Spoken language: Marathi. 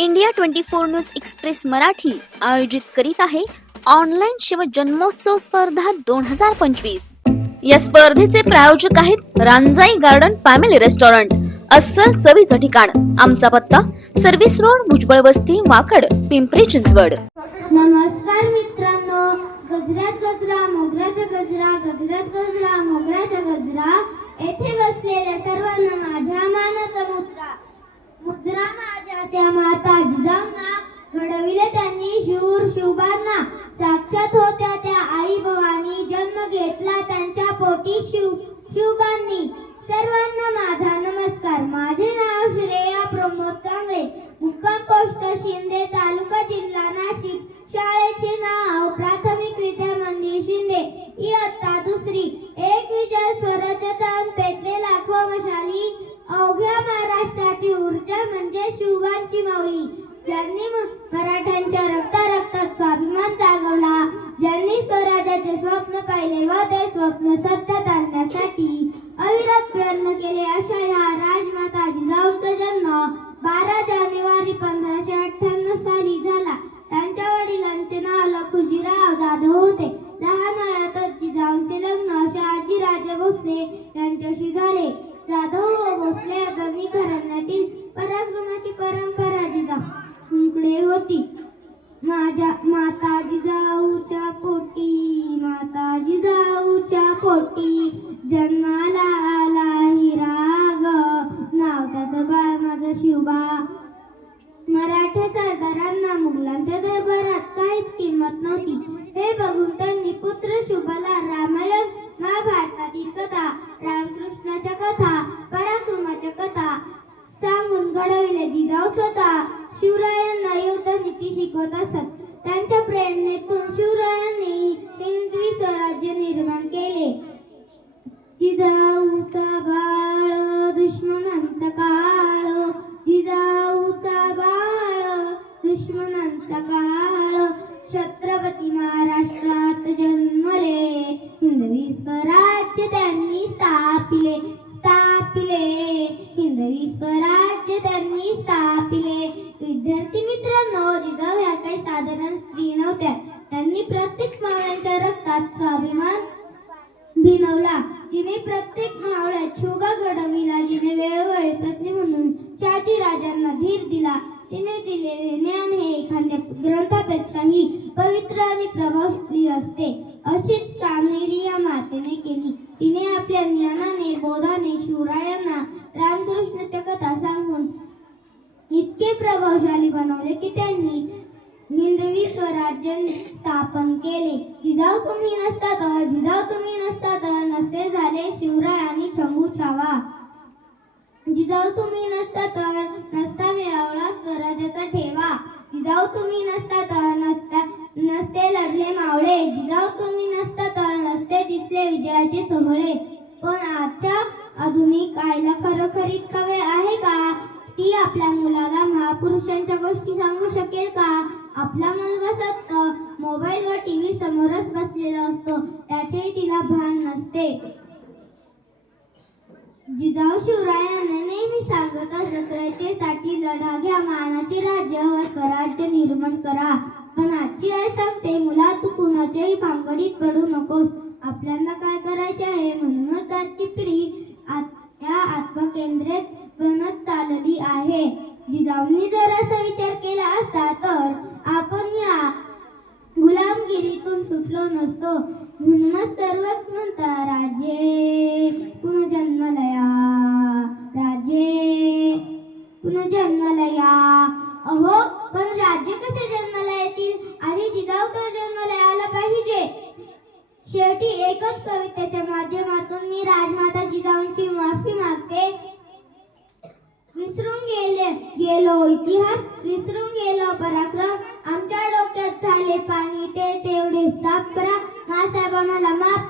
India twenty four news express Marathi आयोजित करीत आहे ऑनलाईन शिव जन्मोत्सव स्पर्धा दोन हजार पंचवीस. या स्पर्धेचे प्रायोजक आहेत रांजाई गार्डन फॅमिली रेस्टॉरंट अस्सल चवीचं ठिकाण आमचा पत्ता सर्व्हिस रोड भुजबळ वस्ती वाकड पिंपरी चिंचवड. नमस्कार मित्रांनो गजरात गजरा मोगऱ्याचा गजरा गजरात गजरा मोगऱ्याचा गजरा येथे बसलेल्या सर्वांना माझ्या मानाचा मुद्रा. त्या माता जिजाऊंना घडविले त्यांनी शूर शिवबांना साक्षात होत्या त्या आई भवानी जन्म घेतला त्यांच्या पोटी शिव शिवबांनी महाराष्ट्राची ऊर्जा म्हणजे शिवबांची माऊली ज्यांनी मराठ्यांच्या रक्ता रक्तात स्वाभिमान जागवला ज्यांनी स्वराज्याचे स्वप्न पाहिले व ते स्वप्न सत्यात आणण्यासाठी अविरत प्रयत्न केले अशा या राजमाता जिजाऊंचा जन्म बारा जानेवारी पंधराशे अठ्ठ्याण्णव साली झाला. त्यांच्या वडिलांचे नाव लखुजीराव जाधव होते. लहान वयातच जिजाऊंचे लग्न शहाजी राजे भोसले यांच्याशी झाले. जाधव मराठा सरदारांना मुघलांच्या दरबारात काहीच किंमत नव्हती. हे बघून त्यांनी पुत्र शुभला रामायण महाभारतातील कथा रामकृष्णाच्या कथा पराक्रमाच्या कथा सांगून घडविले. जिजाऊ स्वतः शिवरायांना युद्धनीती शिकवत असत. सकाळ काळ छत्रपती महाराष्ट्रात जन्मले. हिंदवी स्वराज्य त्यांनी स्थापिले स्थापिले. हिंदवी स्वराज्य त्यांनी स्थापिले. विद्यार्थी मित्रांनो जिजाऊ ह्या काही साधारण स्त्री नव्हत्या. त्यांनी प्रत्येक मावळ्यांच्या रक्तात स्वाभिमान भिनवला. जिने प्रत्येक मावळ्यात शोभा घडविला जिने वेळोवेळी पत्नी म्हणून शहाजी राजांना धीर दिला. आणि प्रभावशाली असते. अशीच कामगिरी या मातेने केली. तिने आपल्या ज्ञानाने बोधाने शिवरायांना रामकृष्णाच्या कथा सांगून इतके प्रभावशाली बनवले की त्यांनी हिंदवी स्वराज्य स्थापन केले. जिजाऊ तुम्ही नसता तर जिजाऊ तुम्ही नसता तर नसते झाले शिवराय आणि शंभू छावा. जिजाऊ तुम्ही नसता तर नसता मिळवला स्वराज्याचा ठेवा. जिजाऊ तुम्ही नसता तर नसता नसते लढले मावळे. जिजाऊ तुम्ही नसता तर नसते दिसले विजयाचे सोहळे. पण आजच्या आधुनिक आईला खरोखरीत कवे आहे का? ती आपल्या मुलाला महापुरुषांच्या गोष्टी सांगू शकेल का? आपला मुलगा सत्य मोबाईल व टीव्ही समोरच बसलेला असतो. त्याचेही तिला भान नसते. जिजाऊ शिवरायांना नेहमी सांगत असत रयतेसाठी लढा घ्या मानाचे राज्य व स्वराज्य निर्माण करा. पण आई सांगते? मुला तू कुणाच्याही भांगडीत पडू नकोस. आपल्याला काय करायचे आहे म्हणूनच आजची पिढी आत- या आत्मकेंद्रित बनत चालली आहे. जिजाऊंनी जर असा विचार केला असता तर आपण या गुलामगिरीतून सुटलो नसतो. म्हणूनच सर्वच म्हणता राजे शेवटी एकच कवितेच्या माध्यमातून मी राजमाता जिजाऊंची माफी मागते. विसरून गेले गेलो इतिहास विसरून गेलो पराक्रम. आमच्या डोक्यात झाले पाणी ते तेवढे साफ करा. मासाहेब मला माफ